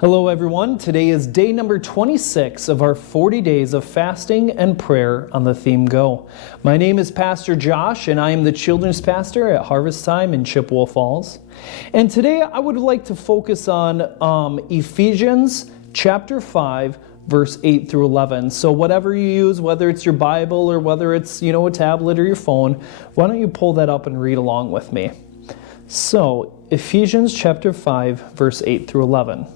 Hello everyone, today is day number 26 of our 40 days of fasting and prayer on the theme Go. My name is Pastor Josh and I am the children's pastor at Harvest Time in Chippewa Falls. And today I would like to focus on Ephesians chapter 5 verse 8 through 11. So whatever you use, whether it's your Bible or whether it's a tablet or your phone, why don't you pull that up and read along with me. So Ephesians chapter 5 verse 8 through 11.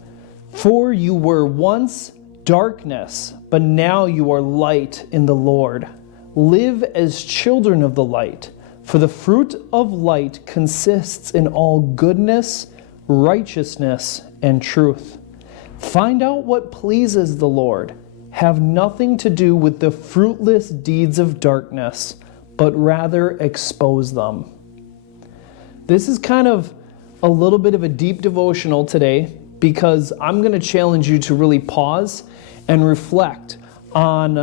For you were once darkness, but now you are light in the Lord. Live as children of the light, for the fruit of light consists in all goodness, righteousness, and truth. Find out what pleases the Lord. Have nothing to do with the fruitless deeds of darkness, but rather expose them. This is kind of a little bit of a deep devotional today, because I'm going to challenge you to really pause and reflect on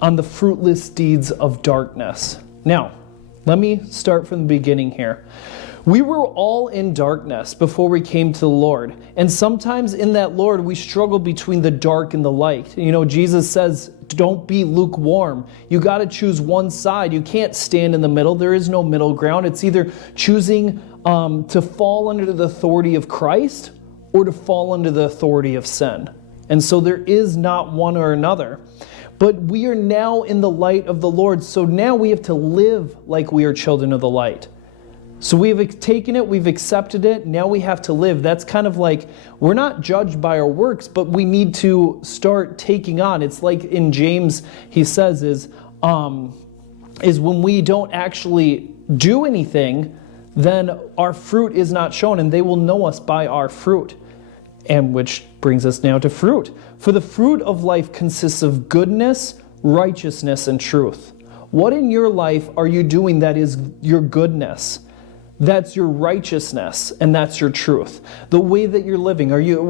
the fruitless deeds of darkness. Now, let me start from the beginning here. We were all in darkness before we came to the Lord. And sometimes in that Lord, we struggle between the dark and the light. Jesus says, don't be lukewarm. You got to choose one side. You can't stand in the middle. There is no middle ground. It's either choosing to fall under the authority of Christ or to fall under the authority of sin. And so there is not one or another. But we are now in the light of the Lord. So now we have to live like we are children of the light. So we've taken it, we've accepted it, now we have to live. That's kind of like, we're not judged by our works, but we need to start taking on. It's like in James, he says, is when we don't actually do anything, then our fruit is not shown, and they will know us by our fruit. And which brings us now to fruit. For the fruit of life consists of goodness, righteousness, and truth. What in your life are you doing that is your goodness? That's your righteousness, and that's your truth. The way that you're living. Are you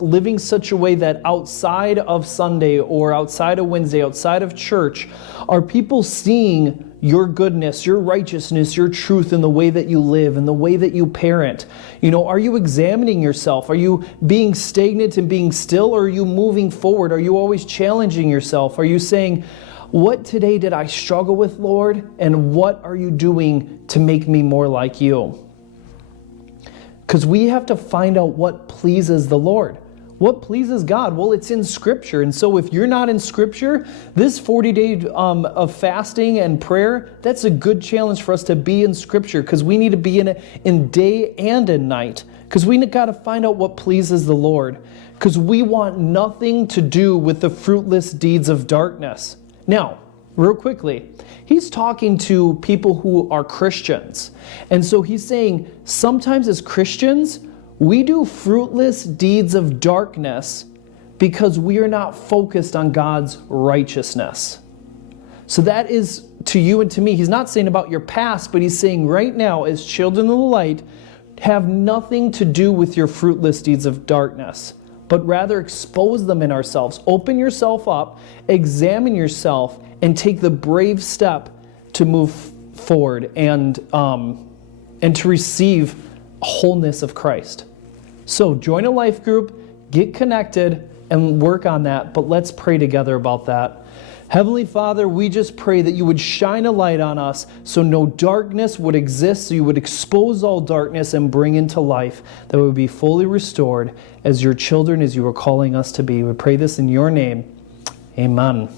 living such a way that outside of Sunday or outside of Wednesday, outside of church, are people seeing your goodness, your righteousness, your truth in the way that you live, in the way that you parent? Are you examining yourself? Are you being stagnant and being still, or are you moving forward? Are you always challenging yourself? Are you saying, what today did I struggle with, Lord? And what are you doing to make me more like you? Because we have to find out what pleases the Lord. What pleases God? Well, it's in Scripture. And so if you're not in Scripture, this 40-day of fasting and prayer, that's a good challenge for us to be in Scripture, because we need to be in it in day and in night. Because we got to find out what pleases the Lord. Because we want nothing to do with the fruitless deeds of darkness. Now, real quickly, he's talking to people who are Christians. And so he's saying, sometimes as Christians, we do fruitless deeds of darkness because we are not focused on God's righteousness. So that is to you and to me. He's not saying about your past, but he's saying right now, as children of the light, have nothing to do with your fruitless deeds of darkness, but rather expose them in ourselves. Open yourself up, examine yourself, and take the brave step to move forward and to receive wholeness of Christ. So join a life group, get connected, and work on that. But let's pray together about that. Heavenly Father, we just pray that you would shine a light on us so no darkness would exist, so you would expose all darkness and bring into life, that we would be fully restored as your children, as you are calling us to be. We pray this in your name. Amen.